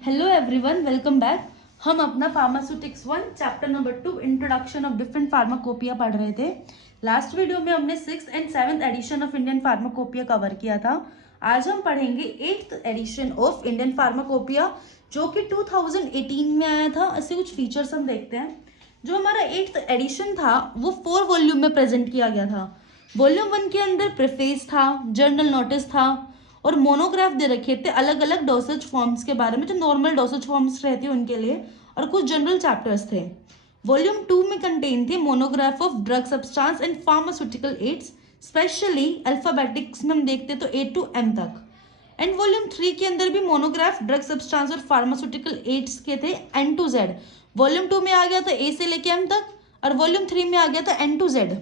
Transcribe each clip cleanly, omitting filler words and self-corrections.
Hello everyone, welcome back. हम अपना pharmaceutics 1 chapter number 2 introduction of different pharmacopoeia पढ़ रहे थे। लास्ट वीडियो में हमने 6th and 7th edition of Indian pharmacopoeia cover किया था। आज हम पढ़ेंगे 8th addition of Indian pharmacopoeia जो कि 2018 में आया था। ऐसे कुछ फीचर्स हम देखते हैं। जो हमारा 8th एडिशन था वो 4 वॉल्यूम में प्रेजेंट किया गया था। वॉल्यूम 1 के अंदर प्रेफेस था, जर्नल नोटिस था और मोनोग्राफ दे रखे थे अलग अलग डोसेज फॉर्म्स के बारे में, जो नॉर्मल डोसेज फॉर्म्स रहती है उनके लिए, और कुछ जनरल चैप्टर्स थे। वॉल्यूम 2 में कंटेन थे monograph of drug substance and pharmaceutical aids, specially alphabetics में हम देखते तो A to M तक। एंड वॉल्यूम 3 के अंदर भी मोनोग्राफ ड्रग सब्सटेंस और फार्मास्यूटिकल एड्स के थे N to Z। वॉल्यूम 2 में आ गया था A से लेके M तक और वॉल्यूम 3 में आ गया था N to Z।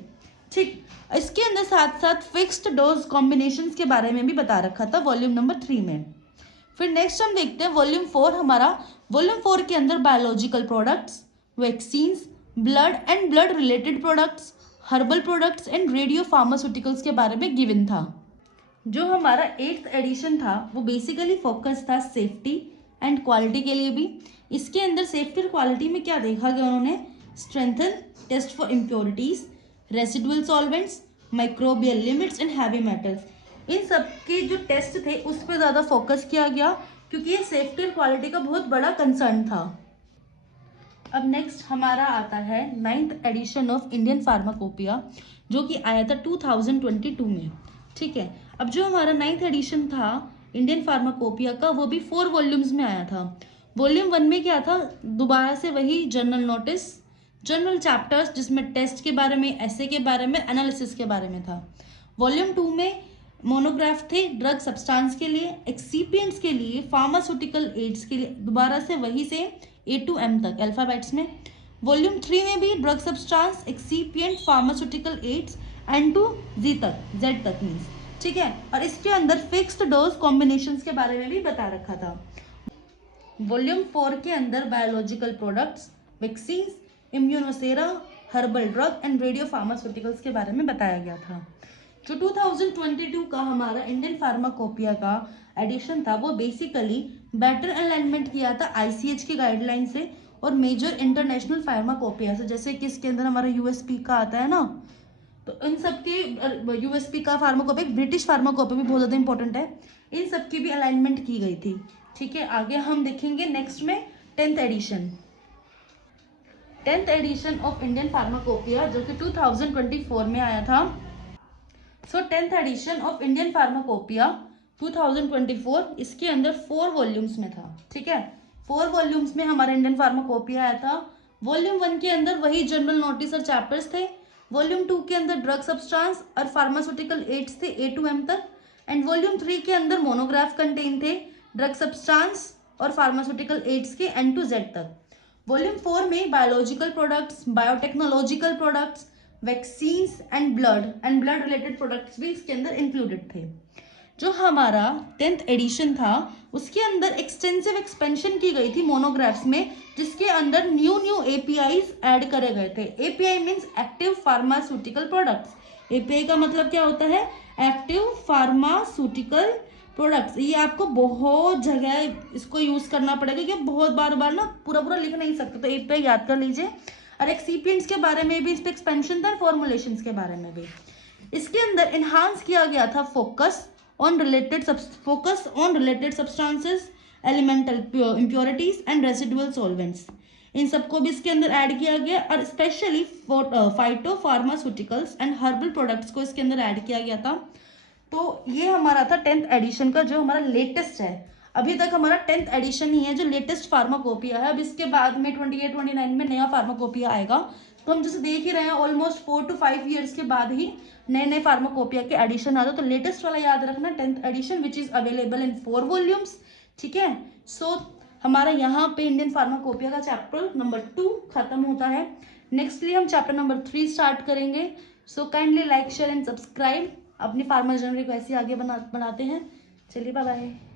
ठीक, इसके अंदर साथ साथ फिक्स्ड डोज कॉम्बिनेशंस के बारे में भी बता रखा था वॉल्यूम नंबर 3 में। फिर नेक्स्ट हम देखते हैं वॉल्यूम 4। हमारा वॉल्यूम 4 के अंदर biological products, vaccines, blood and blood related products, herbal products and radiopharmaceuticals के बारे में गिवन था। जो हमारा 8th एडिशन था वो बेसिकली फोकस था सेफ्टी एंड क्वालिटी के लिए भी। इसके अंदर सेफ्टी और क्वालिटी में क्या देखा गया उन्होंने, strengthen test for impurities, residual solvents, microbial limits and heavy metals, इन सब के जो टेस्ट थे उस पर ज़्यादा फोकस किया गया क्योंकि ये सेफ्टी और क्वालिटी का बहुत बड़ा कंसर्न था। अब नेक्स्ट हमारा आता है 9th addition of Indian pharmacopoeia जो कि आया था 2022 में। ठीक है, अब जो हमारा 9th एडिशन था इंडियन फार्माकोपिया का वो भी 4 वॉल्यूम्स में आया था। वॉल्यूम 1 में क्या था, दोबारा से वही जनरल नोटिस, जनरल चैप्टर्स जिसमें टेस्ट के बारे में, ऐसे के बारे में, एनालिसिस के बारे में था। वॉल्यूम 2 में मोनोग्राफ थे ड्रग सब्सटेंस के लिए, एक्सीपिएंट्स के लिए, फार्मास्यूटिकल एड्स के लिए, दोबारा से वही से A to M तक अल्फाबेट्स में। वॉल्यूम 3 में भी drug substance, excipient, pharmaceutical ads N to Z तक मीन्स। ठीक है, और इसके अंदर फिक्स्ड डोज कॉम्बिनेशंस के बारे में भी बता रखा था। वॉल्यूम 4 के अंदर biological products, vaccines, immunosera, herbal drug and radiopharmaceuticals के बारे में बताया गया था। जो 2022 का हमारा इंडियन फार्माकोपिया का एडिशन था वो बेसिकली बेटर अलाइनमेंट किया था ICH की गाइडलाइन से और मेजर इंटरनेशनल फार्माकोपिया से, जैसे कि इसके अंदर हमारा USP का आता है ना, तो इन सब के USP का फार्माकोपिया, ब्रिटिश फार्माकोपिया भी बहुत ज़्यादा इंपॉर्टेंट है, इन सब की भी अलाइनमेंट की गई थी। ठीक है, आगे हम देखेंगे नेक्स्ट में 10th edition. 10th edition of Indian pharmacopoeia जो कि 2024 में आया था। So 10th edition of Indian pharmacopoeia 2024 इसके अंदर 4 वॉल्यूम्स में था। ठीक है, 4 वॉल्यूम्स में हमारा इंडियन फार्माकोपिया आया था। वॉल्यूम 1 के अंदर वही जनरल नोटिस और चैप्टर्स थे। वॉल्यूम 2 के अंदर ड्रग सब्सटेंस और फार्मास्यूटिकल एड्स थे A to M तक। एंड वॉल्यूम 3 के अंदर मोनोग्राफ कंटेन थे ड्रग सब्सटेंस और फार्मास्यूटिकल एड्स के N to Z तक। वॉल्यूम 4 में biological products, biotechnological products, vaccines and blood related products भी इसके अंदर इंक्लूडेड थे। जो हमारा 10th एडिशन था उसके अंदर एक्सटेंसिव एक्सपेंशन की गई थी मोनोग्राफ्स में, जिसके अंदर न्यू APIs ऐड करे गए थे। API means active pharmaceutical products. API का मतलब क्या होता है, एक्टिव फार्मास्यूटिकल प्रोडक्ट्स। ये आपको बहुत जगह इसको यूज़ करना पड़ेगा क्योंकि बहुत बार ना पूरा लिख नहीं सकते, तो API याद कर लीजिए। और एक्सीपिएंट्स के बारे में भी इस पर एक्सपेंशन था, फॉर्मुलेशंस के बारे में भी। इसके अंदर इन्हांस किया गया था focus on related substances, elemental impurities and residual solvents, इन सबको भी इसके अंदर ऐड किया गया। और specially phytopharmaceuticals and herbal products को इसके अंदर ऐड किया गया था। तो ये हमारा था 10th एडिशन का जो हमारा लेटेस्ट है। अभी तक हमारा 10th एडिशन ही है जो लेटेस्ट फार्माकोपिया है। अब इसके बाद में 28-29 में नया फार्माकोपिया आएगा। तो हम जैसे देख ही रहे हैं ऑलमोस्ट 4 to 5 ईयर्स के बाद ही नए फार्माकोपिया के एडिशन आता है। तो लेटेस्ट वाला याद रखना 10th edition which is available in 4 volumes. ठीक है, सो हमारा यहाँ पे इंडियन फार्माकोपिया का चैप्टर नंबर 2 खत्म होता है। नेक्स्टली हम चैप्टर नंबर 3 स्टार्ट करेंगे। So kindly like, share and subscribe. अपनी फार्मा जर्नल को ऐसे आगे बनाते हैं। चलिए, बाय बाय।